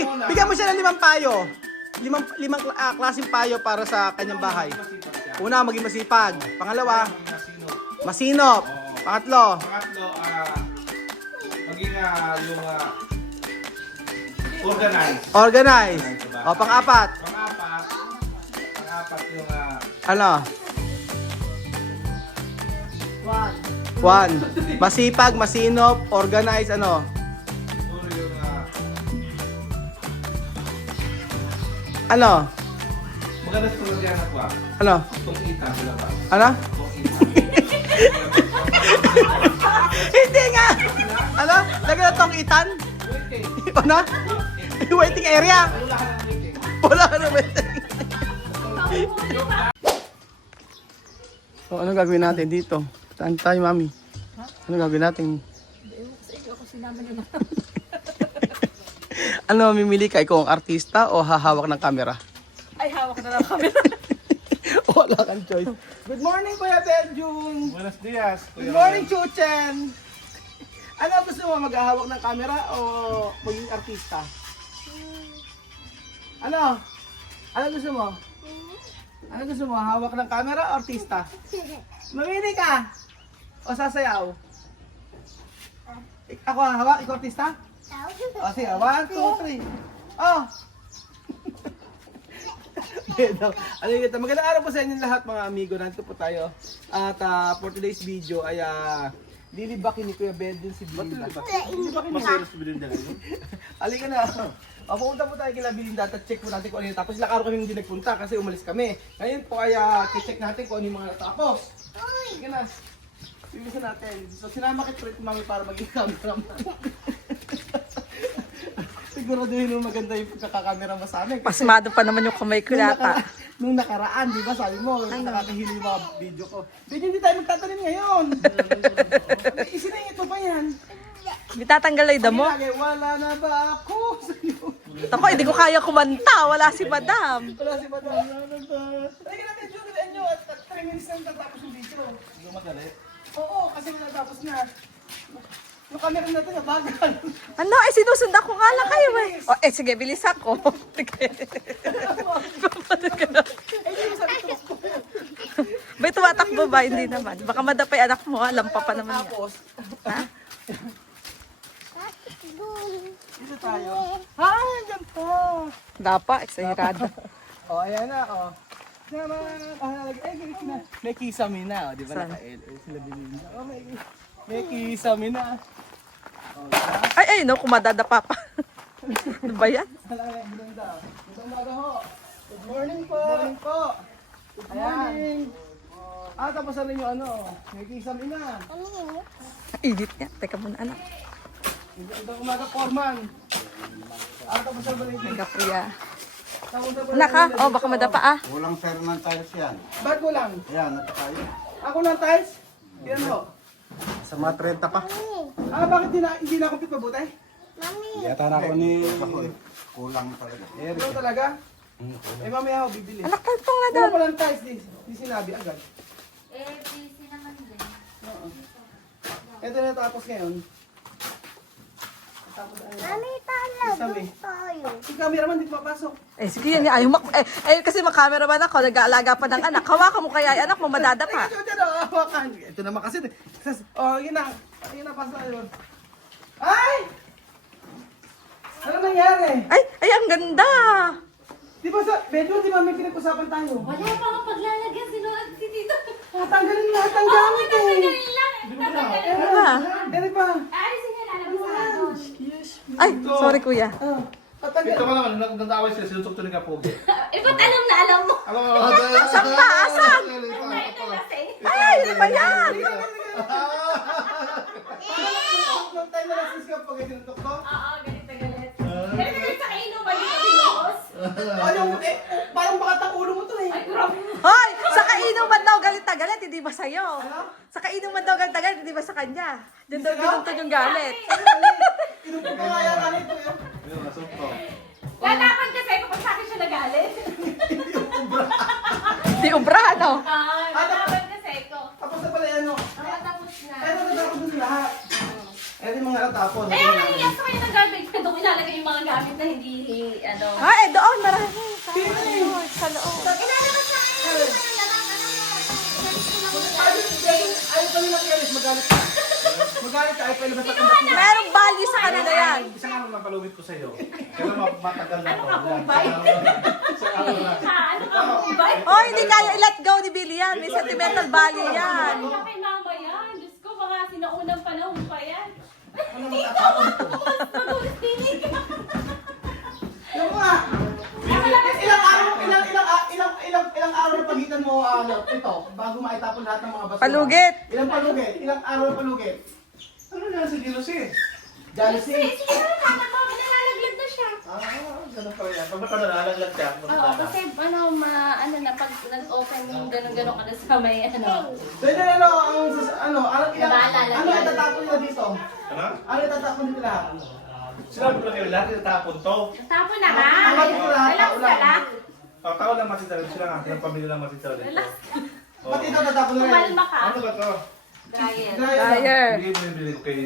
Bigyan mo siya ng 5 payo. Limang klaseng payo para sa kanyang bahay. Una, maging masipag. Pangalawa, masinop. Pangatlo, maging yung organized. organize. O, pang-apat, Pang-apat yung ano? 1. Masipag, masinop, organize, ano? siguro yung Ano? maganda sa mga anak ba? Ano? Itong kita sila ba? Ano? Itong kita. Hindi nga! Ano? Lagyan na tong itan? Ano? Waiting area? Wala ka na waiting. So, ano gagawin natin dito? Saan tayo, mami? Ano gagawin natin? Ano, mamimili ka? Ikaw ang artista o hahawak ng camera? Ay, hawak na lang kami. Wala kang choice. Good morning, Kuya Benjun! Buenos dias. Good morning, Chuchen! Ano gusto mo, maghahawak ng camera o maging artista? Ano? Ano gusto mo? Ano gusto mo, hawak ng camera o artista? Mamili ka! O sasayaw? Ako hawak, ikaw artista? O sige, 1, 2, 3. Oh! Ano yun, magandang araw po sa inyo lahat mga amigo. Nandito po tayo. At for today's video ay lilibakin ni Kuya Benjun si Belinda. Lilibakin mo. Masaya sa Belinda ngayon. Halika na. Pupunta po tayo kila Belinda at check po natin kung ano yun. Tapos ilang araw kami hindi nagpunta kasi umalis kami. Ngayon po ay check natin kung ano yung mga natapos. Halika na. Bilisan natin. So sinama kita rin mami para maging cameraman. Siguraduhin mo maganda yung pagkakakamera mo sa amin. Pasmado pa naman yung kamay ko yata. Nung nakaraan, di ba, sabi mo, nakakahili yung mga video ko. Video, hindi tayo magtatanim ngayon. Isiningit mo pa yan. Hindi tatanggal na yung damo. Lagi, wala na ba ako sa'yo? Ako, hindi ko kaya kumanta. Wala si madam. Wala si Madam. Wala na ba? Halika na, medyo kitain nyo at 3 minutes na tatapos yung video. Hindi ko madali. Oo, kasi natapos na. Yung camera natin, nabagal. Ano? Eh, sinusundan ko nga lang kayo eh. O, sige, bilis ako. Ay, hindi mo sabi ko. May tumatakbo ba? Hindi naman. Baka madapay anak mo ha. Lampa pa naman yan. Tapos, Ha? dito tayo. Hi, dyan po. Dapa, exagerado. Oh, ayan na, oh. Ay, ganit na. May kisame na, oh. Di ba Saan? naka-LL sila Belinda? Oh, may kisame na. Oh, diba? Ay, no, kumadadapa pa. Ano ba yan? Wala na, Belinda. Good umaga ho. Good morning po. Good morning po. Good morning. Tapos na rin yung ano, may kisame na. Init nga. Teka muna, anak. Good umaga, Foreman. Tapos na rin. Nagka-priya. Tapos na Anak ha? Oh, baka madapa ah. Walang fair ng tiles yan. Ba't ko lang? Ayan, at tayo. Ako lang, Tiles? Yan ho. Sa mga 30 pa. Bakit hindi na compete mabuti? Yata na ako ni... Kulang talaga. Ito talaga? Mamaya ako bibili. Anak, talpong na Wala doon. pa lang Tiles, di sinabi agad. busy naman din. Ito na tapos ngayon. Tapos Mami, Kisame. tayo. Si cameraman di papasok. Eh, sige yan. Ayaw kasi mag-cameraman ako. Nag-aalaga pa ng anak. Hawakan mo kaya anak mo, madadapa. Ito na, hawakan. Ito naman kasi. Yun na. Yun na, pasa yun. Ay! Ano nangyari? Ay, ang ganda. Di ba sa bedroom, di ba may pinag-usapan tayo? Wala pa akong paglalagyan. Sinuot si Tito. Tanggalin lahat ang gamit eh. Tatanggalin lang. Tatanggalin. Ano ba? Ano ba? Ayusin niya lalabas sa ano. Ay, sorry kuya. Tatanggal. Ito mo naman, nagdaway sila, sinusukto ni Kapogi. Eh, ba't alam na alam mo? Alam mo, Saan pa? Asan? Ito kasi. Ay, ano ba yan? Long time na lang sis ka pag tinutok to. Oo, galit na galit. Galit na galit sa kainuman dito pinuhos. Ano, parang bakatang ulo mo to eh. Ay, grabe. Hoy, sa kainuman daw galit na galit, hindi ba sa'yo? Sa kainuman daw galit na galit, hindi ba sa kanya? Diyan daw ginuntun yung galit. Tinutok ko nga yata nito eh. Yun, nasukto. Lalaban kasi kapag sa akin siya nagalit. Di ubra, no? Lalaban kasi ko. Tapos na pala yan, no? Tapos na. Eto na tapos na lahat. Eto yung mga natapos. Eh, ang nangyayas ko kayo ng garbage. Bakit doon ilalagay yung mga gamit na hindi, ano? Ay, doon, marami. Sa loob. Inalabas na kayo. Ayaw kami nakialis, magalit ka. Magalit ka, ayaw pa ilabas ang ba't niya. Merong value sa kanila yan. Isang araw lang palugit ko sa'yo. Kaya matagal na Ano to. ka, kumbay? Ha? Ano ka, kumbay? Oh, hindi kaya i-let go ni Billy yan. May sentimental value yan. Ano kay mama yan? Diyos ko, mga sinaunang panahon pa yan. Ano matatapon ito? Magulis tinig. Yung nga. Ilang araw na pagitan mo ito bago maitapon lahat ng mga basura. Palugit. Ilang palugit? Ilang araw na palugit? Ano na si Jealousy? Jealousy. Sige na, tama mo. Nalalaglag na siya. Ganun pala yan. Pag nalaglag siya, Oo, kasi ano na, pag nag-open yung gano'n-gano'n ka na sa may, ano. So yun na Nabaalala ano yan. itatapon nila dito? Ano? Ano itatapon nila lahat? Sinabi ko lang kayo, lahat itatapon to. Tapon na ba? Ang ba't mo lahat, Relax tao ka lang. lang. Tao lang masitarin sila nga. Ilang pamilya lang masitarin. Relax. Oo. Ba't ito tatapon nila? Kumalma ka. Ano ba to? Dryer. Dryer. Bigay mo yung bili ko kay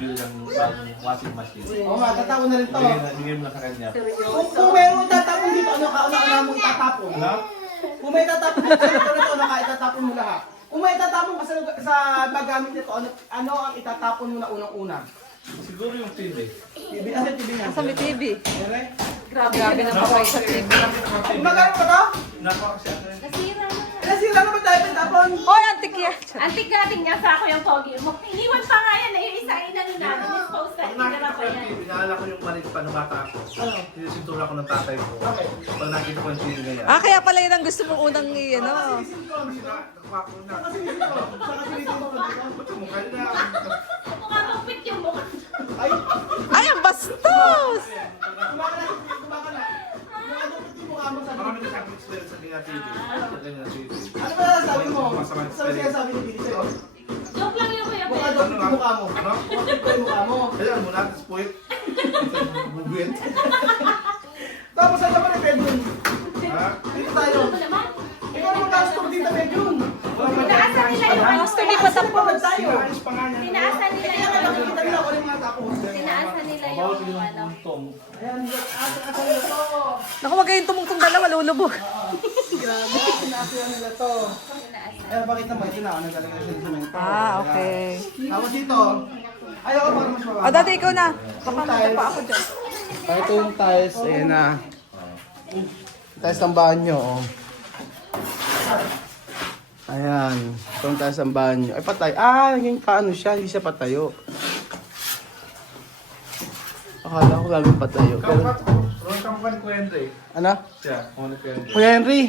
Bill ng bagong washing machine. Oo nga, tatapon na rin to. Bigay mo na sa kanya. Kung meron tatapon dito, ano kauna mo itatapon? Ano? Kung may tatapon dito, ano ka itatapon mo lahat? Kung may itatapon ka sa magamit nito, ano ang itatapon mo na unang-una? Siguro yung TV. TV, asan TV nga? Sa may TV. Ere? Grabe na papay sa TV. Magkano pa to? Nako kasi ako. Nasira na. Nasira na ba tayo tapon? Hoy, antik yan. Antik natin niya sa ako yung pogi mo. Iniwan pa nga yan na yung isa inano namin. Dispose na. Pag nakita ko yung TV, naalala ko yung maliit pa nung bata ako. Sinusintura ko ng tatay ko. Okay. Pag nakita ko yung TV na yan. Ah, kaya pala yun ang gusto mong unang ano. Nakuha ko na. Kasi dito, saka dito mo dito. Ba't yung mukha nila? Mukha bang fit yung mukha. Ay, Ay, ang bastos! kumaka na. Nakadukot yung mukha mo sa Marami na sa akin experience sa kanya TV. Sa kanya TV. Ano ba sabi mo? Sabi siya sabi ni Billy sa'yo? Joke lang yung kuya Mukha Pel. dukot yung mukha mo. Ano? Mukha dukot yung mukha mo. Kaya mo natin spoil. Bubwit. Tapos ano ba yung bedroom? Ha? Dito tayo. Ano naman? Ikaw naman gusto dito bedroom. Tinaasan nila yung ano. Gusto ni patapos. Tayo. Ayos pa nga niya. Tinaasan nila Kaya yung nga ano. nakikita nila kung ano yung mga tapos. Tinaasan nila Bawal yung yung ano. buntong. Ayan, asa nila to. Naku, wag kayong tumungtong dalawa, lulubog. Grabe, asa nila to. Tinaasan. Eh, bakit naman yun na? Nagaling na sa instrumento. Ah, okay. Tapos dito, ayaw ko para mas mababa. O, dati ikaw na. Baka magpa ako dyan. Ito yung tiles, ayan na. Tiles ng banyo, oh. Ayan, ito yung tiles ng banyo. Ay, patay. Ah, naging paano siya, hindi siya patayo. Akala ko gagawin patayo. Pero, Ron ka mukha ni Kuya Henry. ano? Siya, mukha ni Kuya Henry. Kuya Henry!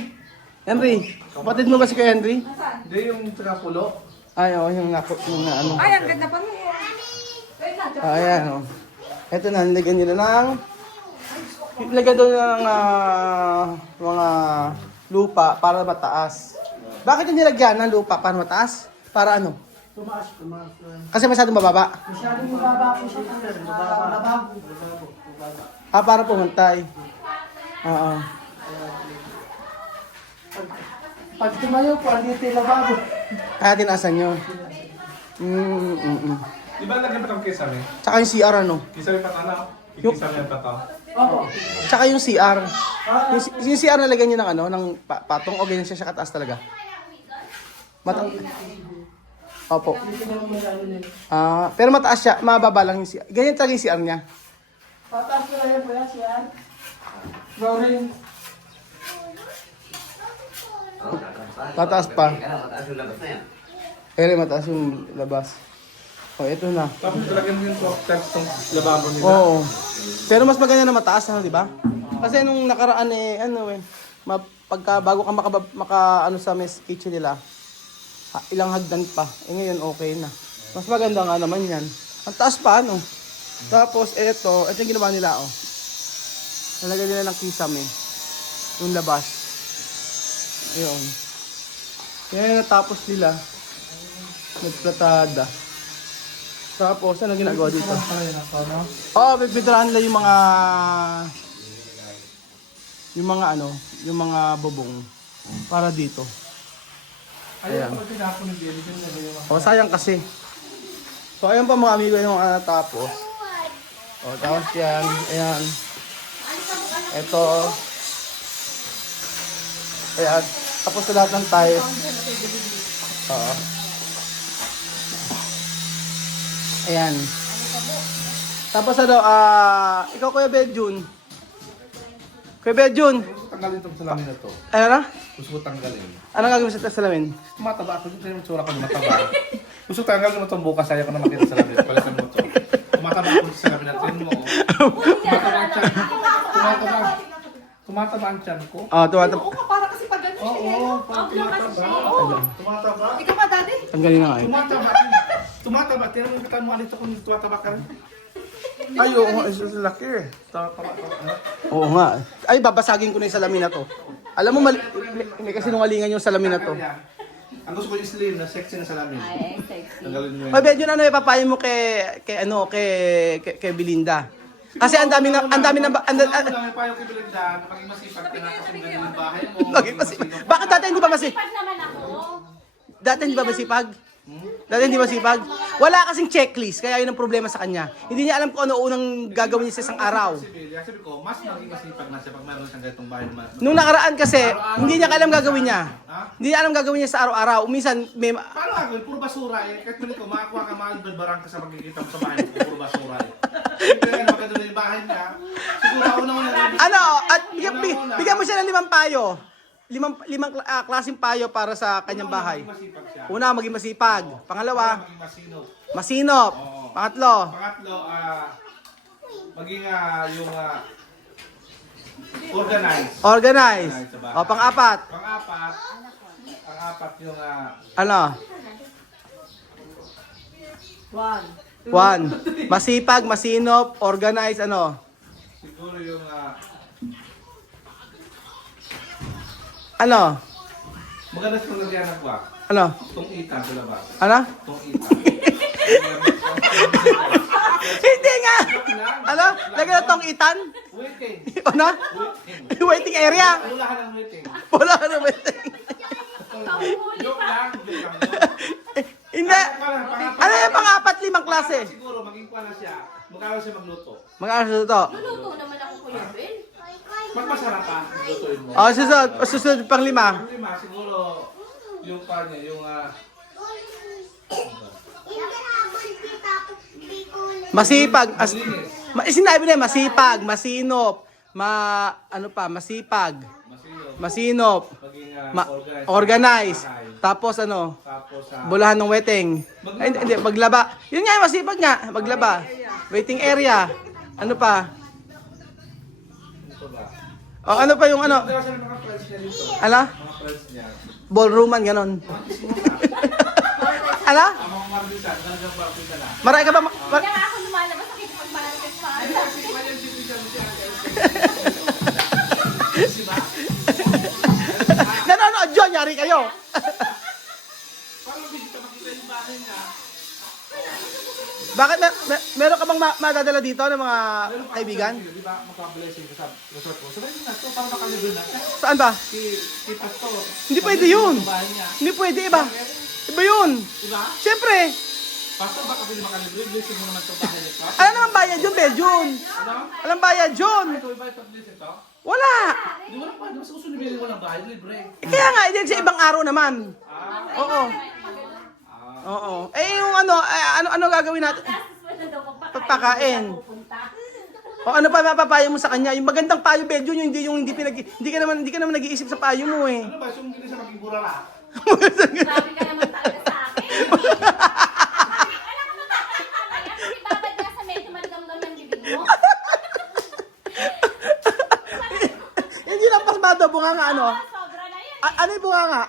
Henry! Kapatid mo ba si Kuya Henry? Hindi yung taga pulo. Ay, oh, yung ano. Ay, ang ganda pa rin. Ayan, oh. Ito na, nilagyan nila ng... Nilagyan doon ng mga lupa para mataas. Bakit yung nilagyan ng lupa para mataas? Para ano? Tumaas. Kasi masyadong mababa? Masyadong mababa po siya. Para pumuntay. Oo. Pag tumayo po, dito yung lababo. Kaya tinaasan nyo. Di ba lagyan pa itong kisame? Tsaka yung CR ano? Kisame pa tanaw. Yung- Kisame yung tataw. Tsaka yung CR. Yung CR na lagyan nyo ng ano, ng patong o ganyan siya kataas talaga. Opo. Pero mataas siya, mababa lang yung CR. Ganyan talaga yung CR niya. Mataas ko lang yan po yan, CR. Sorry. Mataas pa. Mataas yung labas. Oh, ito na. Tapos lagyan mo yung text ng lababo nila. Oo. Pero mas maganda na mataas na, di ba? Kasi nung nakaraan pagka bago ka maka ano sa mes kitchen nila, ilang hagdan pa. Ngayon okay na. Mas maganda nga naman yan. Ang taas pa, ano? Tapos ito yung ginawa nila, oh. Nalagyan nila ng kisame. Yung labas. Ayun. Yan natapos nila. Nagplatada. Tapos, ano ginagawa dito? Oo, pipinturahan nila yung mga bubong para dito. Ayan. O, sayang kasi. So, ayan pa mga amigo yung natapos. O, tapos yan. Ayan. Ito. Ayan. Tapos sa lahat ng tiles. Oo. Ayan. Tapos ano, ikaw Kuya Benjun. Kuya Benjun. Gusto ko tanggalin itong salamin na to. Ano na? Gusto ko tanggalin. Anong gagawin sa salamin? Mataba ako. Gusto yung tsura ko na mataba. Gusto ko tanggalin mo itong bukas. Ayaw ko na makita sa salamin. Palitan mo ito. Tumataba ako sa salamin na tingin mo. Tumataba ang tiyan. Tumataba ang tiyan ko. Tumatap. Para kasi pag ganun Oo, parang tumataba. Tumataba. Ikaw pa, daddy? Tanggalin na nga eh. Tumataba. Tumataba. Tingnan mo yung mo alito kung tumataba ka rin. Ay, oo. Laki eh. Tumataba. Oo nga. Ay, babasagin ko na yung salamin na to. Alam mo, may kasinungalingan yung salamin na to. Ang gusto ko yung slim na sexy na salamin. Ay, sexy. Tanggalin mo yan. Ay, Benjun, ano ipapayo mo kay Belinda? Kasi ang dami na Ang payo kay Belinda, maging masipag ka na kasi ganyan yung bahay mo. Maging masipag. Bakit dati hindi ba masipag? Pag naman ako, Dati hindi ba masipag? Dati hindi masipag? Wala kasing checklist, kaya yun ang problema sa kanya. Hindi niya alam kung ano unang gagawin niya sa isang araw. Sabi ko, mas maging masipag na siya pag mayroon siyang ganitong bahay na Nung nakaraan kasi, hindi niya alam gagawin niya. Ha? Hindi niya alam gagawin niya sa araw-araw. Minsan, may... Paano gagawin? Puro basura eh. Kahit ko makakuha ka mga barbarang ka sa magkikita mo sa bahay mo, puro basura eh. Hindi maganda na yung bahay niya. Siguro ako naman na Ano, at bigyan mo siya ng 5 payo. Limang klaseng payo para sa kanyang bahay. masipag siya. Una, maging masipag. Pangalawa, Maging masinop. masinop. Oo. Pangatlo, Pangatlo, maging yung organized. organize. Sa bahay. O, pang-apat, Pang-apat yung ano? 1. Masipag, masinop, organize, ano? siguro yung Ano? maganda sa lagyan ng kwak. Ano? Itong itan sa labas. Ano? Itong itan. Hindi nga! Ano? Lagyan na tong itan? Waiting. Ano? Waiting area. Wala ka ng waiting. Wala ka na waiting. Joke lang. Hindi. Ano yung pang-apat, 5 klase? Siguro, maging kwa na siya. Magkakaroon siya magluto. Mag-aras ito. luluto naman ako, Kuya Ben. Magmasarap pa. Lutuin mo. O, susunod pang 5. Ang lima, siguro, yung kanya, yung Masipag. malinis. Sinabi na yun, masipag, masinop, masipag, Masinop. masinop, Maging organize. Bahay. Tapos ano, Tapos, bulahan ng weteng. Ay, hindi, maglaba. Yun nga, masipag nga, maglaba. Waiting area. Ano pa? ito ba? O, ano pa yung ano? Hindi siya mga friends niya dito. Ala? Mga friends niya. Ballrooman, ganon. Ala? Ang mga marbisan, hanggang ba kita na. Maray ka ba? Kaya nga ako lumalabas, nakikipag-market pa. Nanonood yun, yari kayo. Parang bisita makita yung bahay niya. Bakit meron ka bang madadala dito ng mga kaibigan? Di ba, magka-blessing ka sa resort ko. Sabi niya, ito, parang nakalibre na. Saan ba? Si Pastor. Hindi pwede yun. Sa bahay niya. Hindi pwede, iba. Iba yun. Diba? Siyempre. Pastor, baka pwede makalibre. Blessing mo naman ito bahay nito. Alam naman bayad yun, Beljun. Ano? Alam bayad yun. Ito, iba ito, blessing ito. Wala. Di mo na pa, mas gusto nibili mo ng bahay, libre. Kaya nga, hindi sa ibang araw naman. Ah, Oo. Oo. Eh, yung ano gagawin natin? Gastos mo na daw Pagpakain. pupunta. O ano pa mapapayo mo sa kanya? Yung magandang payo, Beljun, yung hindi ka naman nag-iisip sa payo mo eh. ano ba, yung hindi siya maging burara? Grabe ka naman talaga sa akin. Alam mo ba, kasi babad ka sa medyo maligamgam ng bibig mo. Hindi lang pasmado, bunga nga ano. Sobra na yan. Ano yung bunga nga?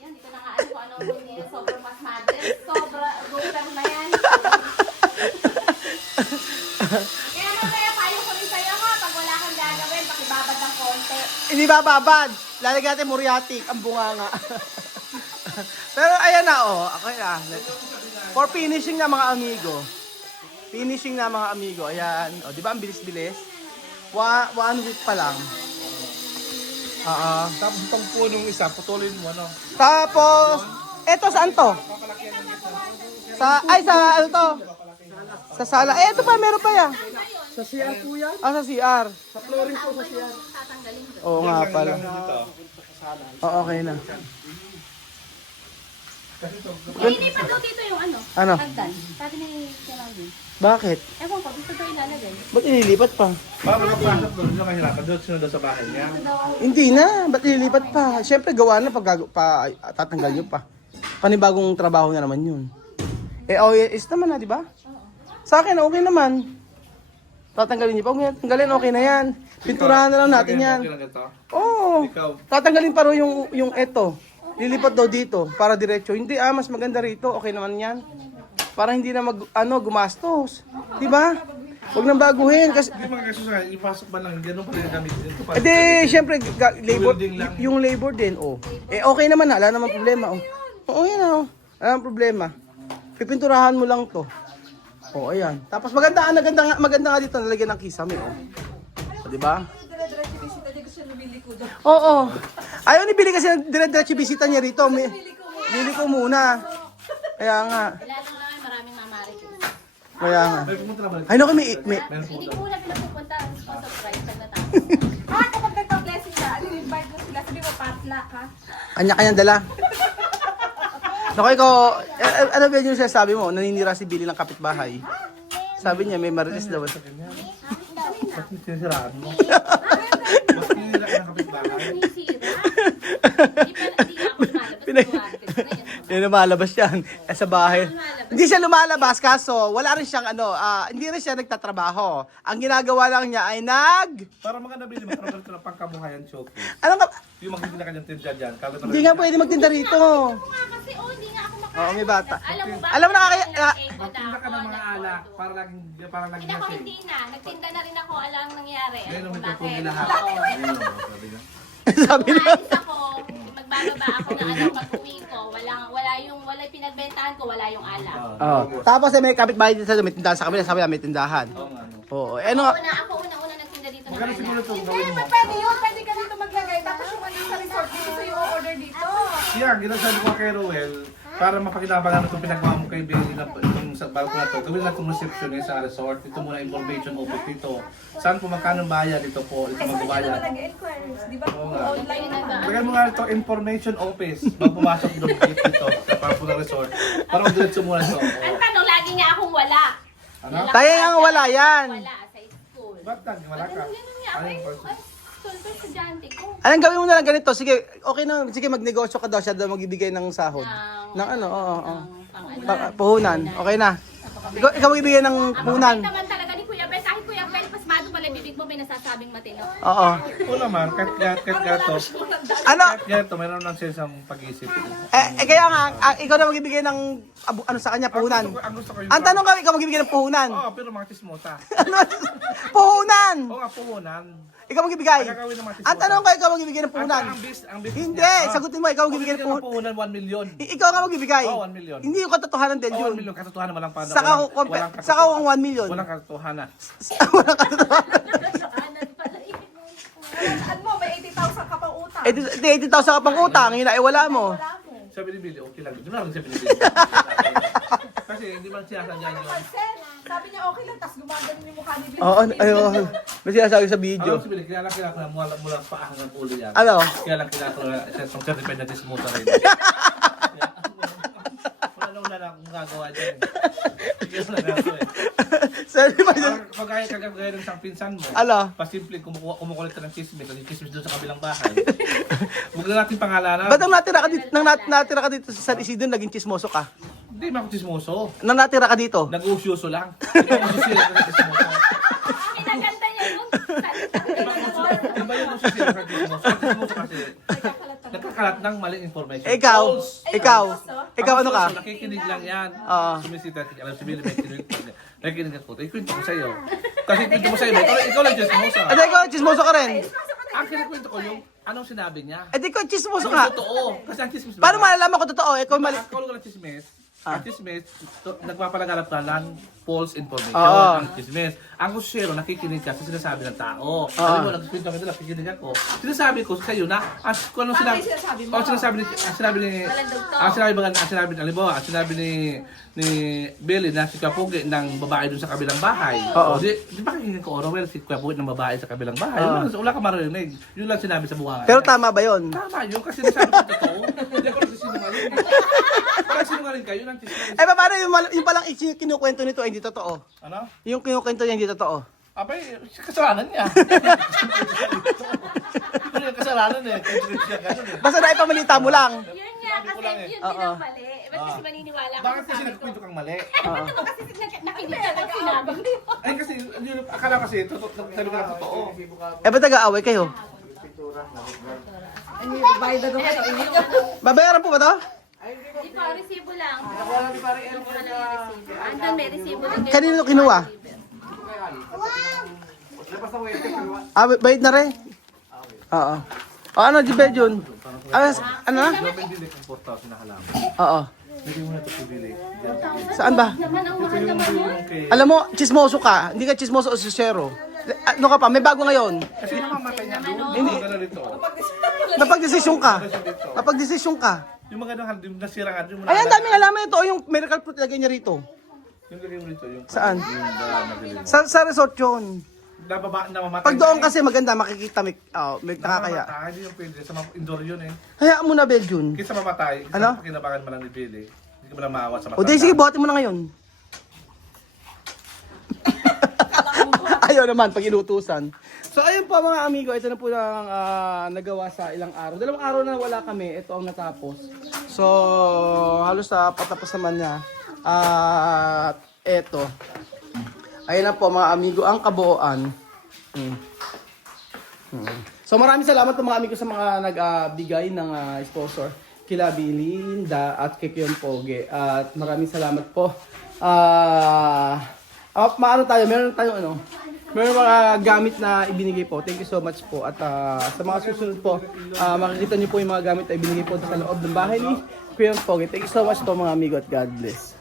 Yan, hindi ko na nga alam kung ano yung sobrang mas madre. Sobra, roper na yan. Kaya mamaya payo ko rin sa'yo ha, pag wala kang gagawin, pakibabad ng konti. Hindi ba babad? Lalagyan natin muriatic, ang bunga nga. Pero ayan na oh, okay na. For finishing na mga amigo. Finishing na mga amigo, ayan. O, di ba ang bilis-bilis? One week pa lang. Tapos itong punong isa, putulin mo, ano? Tapos, eto saan to? Sa ano to? Sa sala. Eh, ito pa, meron pa yan. Sa CR po yan. Ah, sa CR. Sa flooring po sa CR. Tatanggalin doon. Oo nga pala. Oo, okay na. Lilipat daw dito yung ano? Ano? Hagdan. Sabi ni Jalagin. Bakit? Ewan ko, gusto daw ilalagay. Ba't ililipat pa? Para makapasok doon, hindi na mahirapan doon, sunod doon sa bahay niya. Hindi na. Ba't ililipat pa? Siyempre, gawa na pag tatanggal nyo pa. Panibagong trabaho na naman yun. Eh, OAS naman na, di ba? Sa akin, okay naman. Tatanggalin niyo pa. Kung tanggalin, okay na yan. Pinturahan na lang natin yan. Okay lang ito. Oo. Ikaw. Tatanggalin pa rin yung eto. Lilipat daw dito para diretso. Hindi mas maganda rito. Okay naman yan. Para hindi na gumastos. Di ba? Huwag nang baguhin kasi Hindi mga kasusahan, ipasok ba lang, ganun pa rin gamitin. Ito pa. edi syempre labor Building lang. yung labor din oh. Eh okay naman na, wala namang problema oh. Oo yan oh. Wala namang problema. Pipinturahan mo lang to. Oh ayan. Tapos maganda nga dito nalagyan ng kisame oh. O, di ba? Oo. Ayaw ni Billy kasi dire-diretso bisita niya rito. Bili ko muna. Kaya nga. Wala lang naman, maraming mamarites. Kaya nga. Ay, pumunta na ba? Ay naku, may Hindi ko muna pinapupunta ang surprise pag natapos. Kapag nagpa-blessing na, invite mo sila, sabi mo, patla ka. kanya-kanyang dala. Naku, ikaw, ano ba yung sinasabi mo? Naninira si Billy ng kapitbahay. Sabi niya, may marites daw. Ba't sinisiraan mo? Ba't sinira ka ng kapitbahay? Sinisira. Hindi nga ako lumalabas. Lumalabas na yan. Yung lumalabas yan. Sa bahay. Hindi siya lumalabas, kaso wala rin siyang hindi rin siya nagtatrabaho. Ang ginagawa lang niya ay Para mga nabili, magkaroon ka ng pangkabuhayan showcase. Ano ka? Yung magiging na kanyang tinda dyan. Hindi nga pwede magtinda rito. Kasi hindi nga ako makain. Oo, may bata. Alam mo ba? Alam mo na kaya... Magtinda ka ng mga alak para laging Hindi ako lasing. hindi na. Nagtinda na rin ako. Alam ang nangyari. Ngayon, Alam mo may bakit? lahat. Oo. Sabi na. Umaalis ako, magbababa ako ng pag-uwi ko, wala yung pinagbentahan ko, wala yung alak. Oh. Tapos may kapitbahay dito sa may tindahan sa kabila. Sabi niya, may tindahan. Oo nga, no. Oo. Eh, ano nga? Ako una nagtinda dito ng Magkano siguro alak. itong gawin mo? Pwede yun, pwede ka dito maglagay. Tapos yung ano sa resort, dito sa'yo order dito. Siya, ginasabi ko kay Roel, para mapakinabangan itong pinagawa mo kay Billy na itong sa barko na to. Gawin na itong receptionist sa resort. Ito muna information office dito. Saan po magkano bayad dito po? Ito magbabayad. Nag-enquiries, di ba? Oo nga. Online na. Lagyan mo nga ito information office. Bago pumasok doon dito sa parko ng resort. Para mag-diretso muna ito. Ang tanong, lagi niya akong wala. Ano? Kaya nga wala yan. Wala sa school. Ba't wala ka? Ganun nga ako. Ano yung person? School ko, estudyante ko. Anong gawin mo na lang ganito? Sige, okay na. Sige, magnegosyo ka daw. Siya daw magbibigay ng sahod. Ng ano, oo. Puhunan. Okay na. Ikaw magbibigay ng puhunan. Ang naman talaga ni Kuya Ben, kahit Kuya Ben, pasmado pala yung bibig mo, may nasasabing matino. Oo. Oo naman, kahit gato. Ano? Kahit gato, mayroon ng sense ang pag-isip. Kaya nga, ikaw na magbibigay ng ano sa kanya, puhunan. Ang gusto ko yung... Ang tanong ka, ikaw magbibigay ng puhunan. Oo, pero mga tismosa. Ano? Puhunan! Oo nga, puhunan. Ikaw magbibigay. Gagawin ng mga tismosa. Ang tanong ka, ikaw magbibigay ng puhunan. Ang bis Hindi, niya. sagutin mo, ikaw magbibigay ng Puhunan. puhunan. Puhunan, 1 million. Ikaw nga magbibigay. Oo, 1 million. Hindi yung katotohanan din Oo, yun. 1 million. Katotohanan walang paano. Saka ang 1 million. Walang katotohanan. Walang katotohanan. Ano mo, may 80,000 ka pang utang. 80,000 ka pang utang, yun ay wala mo. Sabi ni Billy, okay lang. Di ba lang sabi ni Billy? Kasi hindi man siya sadya yun. Sabi niya okay lang, tapos gumagano yung mukha ni Bill. Oo, ayun. May sinasabi sa video. Alam si Billy, kaya lang ko na mula pa hanggang ulo yan. Ano? Kaya lang ko na isang certified na dismosa rin. Wala lang akong gagawa dyan. Kaya wala na ako eh. Sabi ba yun? Pag kagaya ng isang pinsan mo, Ano? pasimple kumukulit ka ng chismis, at yung chismis doon sa kabilang bahay. Huwag na natin pangalanan. Ba't nang natira ka dito sa San Isidro, naging chismoso ka? Hindi ba ako chismoso? Nang natira ka dito? Nag-uusyoso lang. Hindi ako usyoso lang sa chismoso. Kinaganda niya yun. Iba yung usyoso lang sa chismoso. Sa chismoso kasi, nagkakalat ng maling information. Ikaw ano ka? So, nakikinig lang yan. Oo. Sumisita, alam si Billy, may nakikinig ako. Ikwento ko sa'yo. Kasi ikwento mo sa'yo, ikaw lang chismoso. Edi ikaw, chismoso ka rin. Ang kinikwento ko yung anong sinabi niya. Edi ikaw, chismoso Ano ka. totoo? Kasi ang chismis Paano malalaman ko totoo? Ikaw mali. Ang kaulo ng chismis, ang chismis, nagpapalagalap na lang false information, Oo. ang chismis. Ang kusero, nakikinig ka sa sinasabi ng tao. Alam mo, nagkwento ka nila, nakikinig ako. Sinasabi ko sa iyo na, kung anong sinabi, ang sinabi ni Billy na si Kapugi ng babae dun sa kabilang bahay. Oo. Di ba kailangan ko Orwell, si Kapugi ng babae sa kabilang bahay? Wala ka marinig. Yun lang sinabi sa buwangan. Pero tama ba yun? Tama yun, kasi nasabi ko totoo. Hindi ako nagsisinungaling. Parang sinungaling kayo ng chismis. Eh, paano yung palang kinukwento nito ay hindi totoo? Ano? Yung kinukwento niya hindi totoo. Abay, kasalanan niya. Ito yung kasalanan eh. Basta naipamalita mo lang. Yun nga, kasi lang eh. yun din ang mali. Ba't kasi maniniwala ka Bakit sa kasi sabi ko? nagkwento kang mali? Ba't ako kasi nakinig ka ng sinabi mo? Ay kasi, akala kasi, sabi ko na totoo. Eh, ba't nag-aaway kayo? Babayaran po ba to? Di pa, resibo lang. Andun may resibo din. Kanino kinuha? Bayad na rin? Oo. O ano, Jibel yun? Ano na? Hindi kang 4,000 na halaman. Oo. Hindi mo na ito pibili. Saan ba? Naman ang mahal naman yun. Alam mo, chismoso ka. Hindi ka chismoso o susero. Ano ka pa? May bago ngayon. Kasi namamatay niya doon. Hindi. Yung mga dito. Napag-desisyon ka. Napag-desisyon ka. Yung mga nasirangan. Yung Ay, ang daming alaman ito. Yung miracle fruit lagay niya rito. Yung lagay mo rito. Yung Saan? yung Sa resort yun. namamatay. Pag doon kasi maganda, makikita may nakakaya. Namamatay, hindi yung pwede. Sa mga indoor yun eh. Hayaan mo na, Beljun. Kaysa mamatay, Ano? kinabakan mo lang ni Billy. Hindi ka mo lang maawa sa mata. O di, sige, buhatin mo na ngayon. Ayaw naman, pag inutusan. So, ayun po mga amigo, ito na po ang nagawa sa ilang araw. 2 araw na wala kami, ito ang natapos. So, halos sa patapos naman niya. At eto. Ayun na po mga amigo, ang kabuuan. So, maraming salamat po mga amigo sa mga nagbigay ng sponsor. Kila Billy, Linda, at kay Kiyon Poge. At maraming salamat po. Maano tayo, meron tayong meron mga gamit na ibinigay po. Thank you so much po. At sa mga susunod po, makikita niyo po yung mga gamit na ibinigay po sa loob ng bahay ni Kiyon Poge. Thank you so much po mga amigo at God bless.